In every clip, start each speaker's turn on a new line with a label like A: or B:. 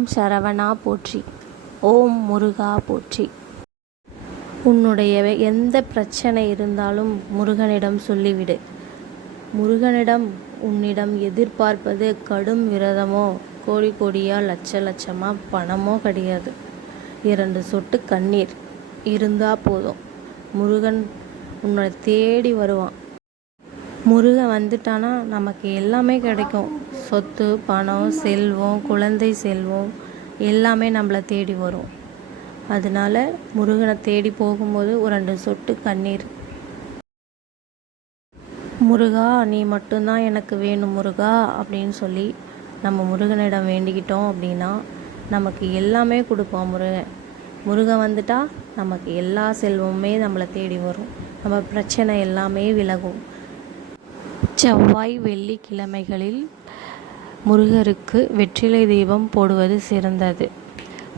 A: ஓம் சரவணா போற்றி. ஓம் முருகா போற்றி. உன்னுடைய எந்த பிரச்சனை இருந்தாலும் முருகனிடம் சொல்லிவிடு. முருகனிடம் உன்னிடம் எதிர்பார்ப்பது கடும் விரதமோ கோடி கோடியா லட்ச லட்சமாக பணமோ கிடையாது. இரண்டு சொட்டு கண்ணீர் இருந்தால் போதும். முருகன் உன்னை தேடி வருவான். முருகன் வந்துட்டானா நமக்கு எல்லாமே கிடைக்கும். சொத்து பணம் செல்வம் குழந்தை செல்வம் எல்லாமே நம்மளை தேடி வரும். அதனால முருகனை தேடி போகும்போது ஒரு ரெண்டு சொட்டு கண்ணீர். முருகா நீ மட்டும்தான் எனக்கு வேணும் முருகா அப்படின்னு சொல்லி நம்ம முருகனிடம் வேண்டிக்கிட்டோம் அப்படின்னா நமக்கு எல்லாமே கொடுப்போம் முருகன். முருகன் வந்துட்டா நமக்கு எல்லா செல்வமுமே நம்மளை தேடி வரும். நம்ம பிரச்சனை எல்லாமே விலகும். செவ்வாய் வெள்ளிக்கிழமைகளில் முருகருக்கு வெற்றிலை தீபம் போடுவது சிறந்தது.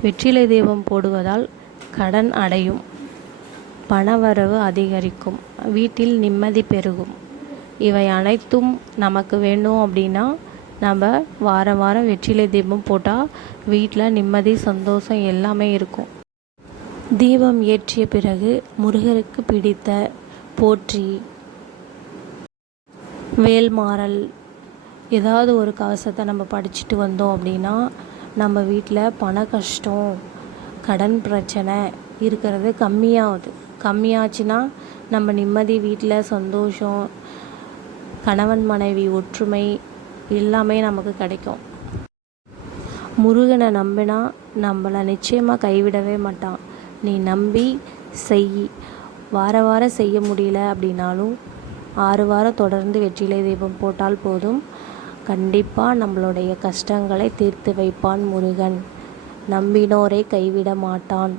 A: வெற்றிலை தீபம் போடுவதால் கடன் அடையும் பணவரவு அதிகரிக்கும் வீட்டில் நிம்மதி பெருகும். இவை அனைத்தும் நமக்கு வேண்டும் அப்படின்னா நம்ம வாரம் வாரம் வெற்றிலை தீபம் போட்டால் வீட்டில் நிம்மதி சந்தோஷம் எல்லாமே இருக்கும். தீபம் ஏற்றிய பிறகு முருகருக்கு பிடித்த போற்றி வேல்மாறல். ஏதாவது ஒரு கவசத்தை நம்ம படிச்சுட்டு வந்தோம் அப்படின்னா நம்ம வீட்டில் பண கஷ்டம் கடன் பிரச்சனை இருக்கிறது கம்மியாகுது. கம்மியாச்சுன்னா நம்ம நிம்மதி வீட்டில் சந்தோஷம் கணவன் மனைவி ஒற்றுமை எல்லாமே நமக்கு கிடைக்கும். முருகனை நம்பினா நம்மளை நிச்சயமாக கைவிடவே மாட்டான். நீ நம்பி செய். வார வாரம் செய்ய முடியல அப்படின்னாலும் ஆறு வாரம் தொடர்ந்து வெற்றிலை தீபம் போட்டால் போதும். கண்டிப்பாக நம்மளுடைய கஷ்டங்களை தீர்த்து வைப்பான் முருகன். நம்பினோரை கைவிட மாட்டான்.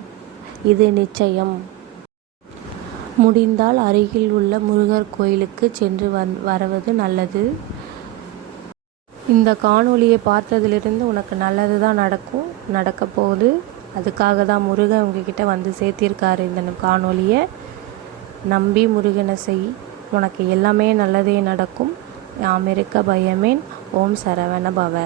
A: இது நிச்சயம். முடிந்தால் அருகில் உள்ள முருகர் கோயிலுக்கு சென்று வந் வருவது நல்லது. இந்த காணொளியை பார்த்ததிலிருந்து உனக்கு நல்லது தான் நடக்கும். நடக்க போகுது. அதுக்காக தான் முருகன் உங்ககிட்ட வந்து சேர்த்திருக்காரு இந்த காணொளியை. நம்பி முருகனை செய். உனக்கு எல்லாமே நல்லதே நடக்கும். அமெரிக்க பயமேன். ஓம் சரவண பவ.